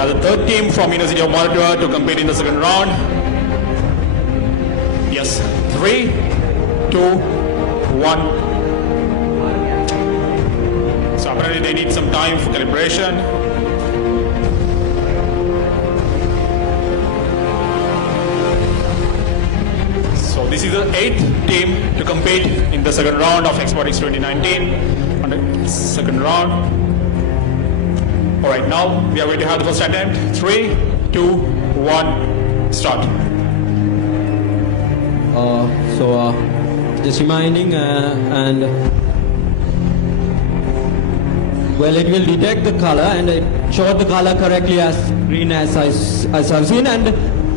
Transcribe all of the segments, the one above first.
are the third team from University of Malta to compete in the second round. Yes, 3, 2, 1. So apparently they need some time for calibration. So this is the 8th team to compete in the second round of Xbotix 2019 on the second round. Alright, now we are going to have the first attempt. 3, 2, 1, start. Just reminding well, it will detect the color and it showed the color correctly as green as I've seen, and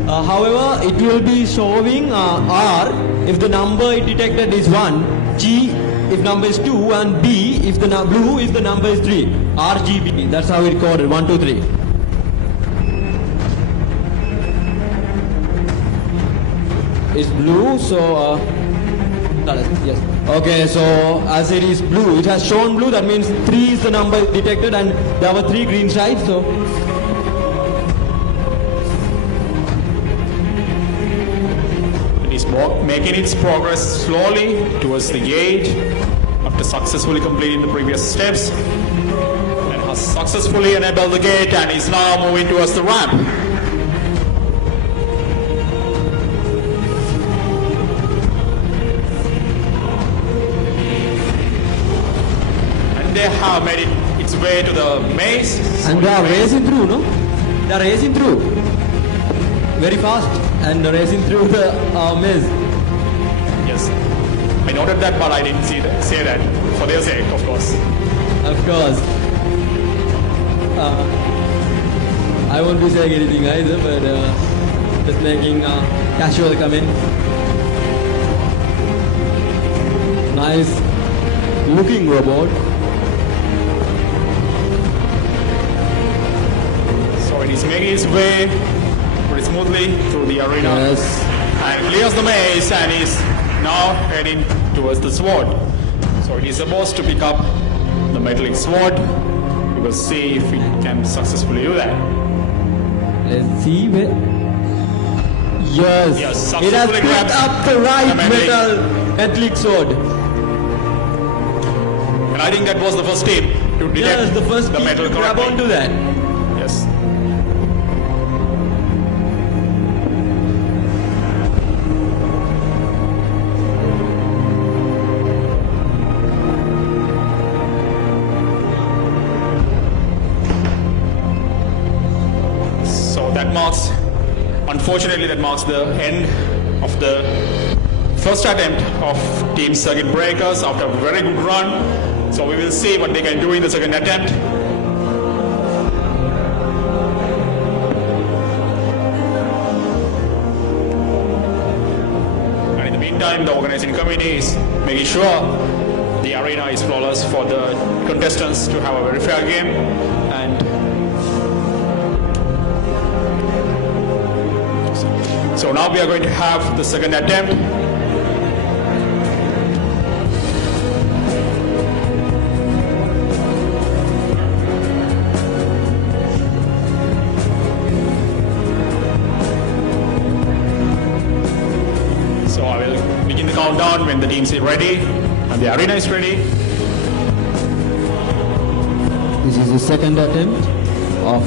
however it will be showing R if the number it detected is 1, G if number is 2, and B if the blue if the number is 3. RGB, that's how it coded, 1, 2, 3. It's blue, so yes. Okay, so as it is blue, it has shown blue, that means 3 is the number detected and there were 3 green sides, so it is making its progress slowly towards the gate after successfully completing the previous steps, and has successfully enabled the gate and is now moving towards the ramp. They have made its way to the maze. And they are racing through, no? They are racing through very fast and racing through the maze. Yes, I noted that, but I didn't say that for their sake, of course. Of course. I won't be saying anything either, but just making casual comment. Nice looking robot. It is making its way pretty smoothly through the arena, yes, and clears the maze and is now heading towards the sword. So it is supposed to pick up the metallic sword. We will see if it can successfully do that. Let's see where. Yes, it has picked up the right metallic sword. And I think that was the first team to detect the first the metal to grab onto that. Yes. Unfortunately, that marks the end of the first attempt of Team CircuitBreakers after a very good run. So we will see what they can do in the second attempt. And in the meantime, the organizing committee is making sure the arena is flawless for the contestants to have a very fair game. And so now we are going to have the second attempt. So I will begin the countdown when the teams are ready and the arena is ready. This is the second attempt of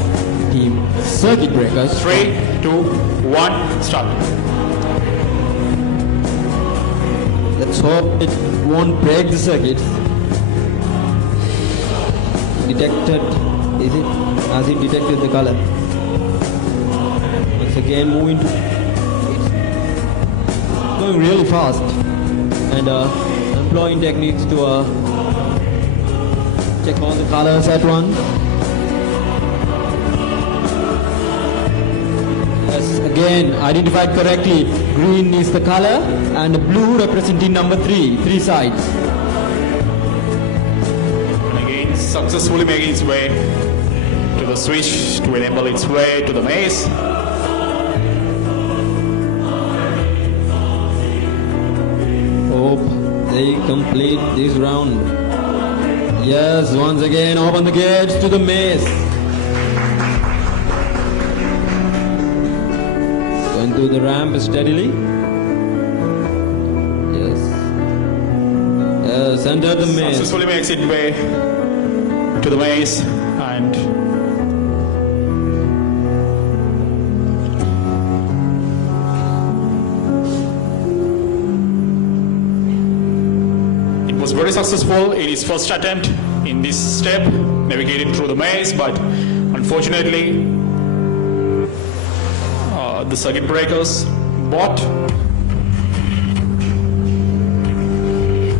Team CircuitBreakers. 3, 2, 1, start. Let's hope it won't break the circuit. Detected, is it? Has it detected the color? Once again, moving to. It's going really fast, and employing techniques to check all the colors at once. Yes, again, identified correctly. Green is the color and blue representing number 3 sides. And again, successfully making its way to the switch to enable its way to the maze. Hope they complete this round. Yes, once again, open the gates to the maze. do the ramp steadily. Yes. Yes, enter the maze. Successfully makes its way to the maze and it was very successful in his first attempt in this step, navigating through the maze, but unfortunately the circuit breakers bot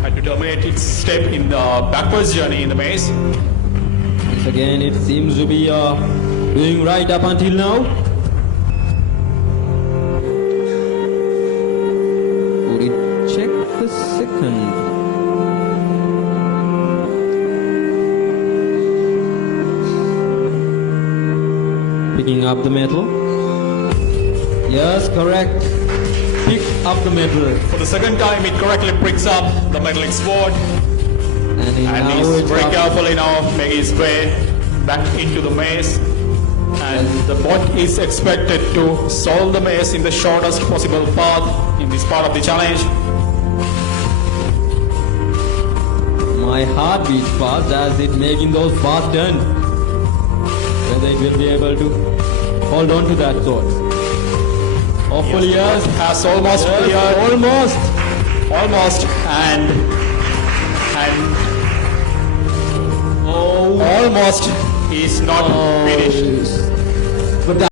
had to terminate its step in the backwards journey in the maze. Once again, it seems to be doing right up until now. Would it check the second? Picking up the metal. Yes, correct. Pick up the metal. For the second time, it correctly picks up the metallic sword, And and now he's it's very up. carefully now making his way back into the maze. And the bot is expected to solve the maze in the shortest possible path in this part of the challenge. My heart beats fast as it making those fast turns. Whether it will be able to hold on to that sword. Hopefully, yes. Has almost cleared. Almost, and almost is not finished.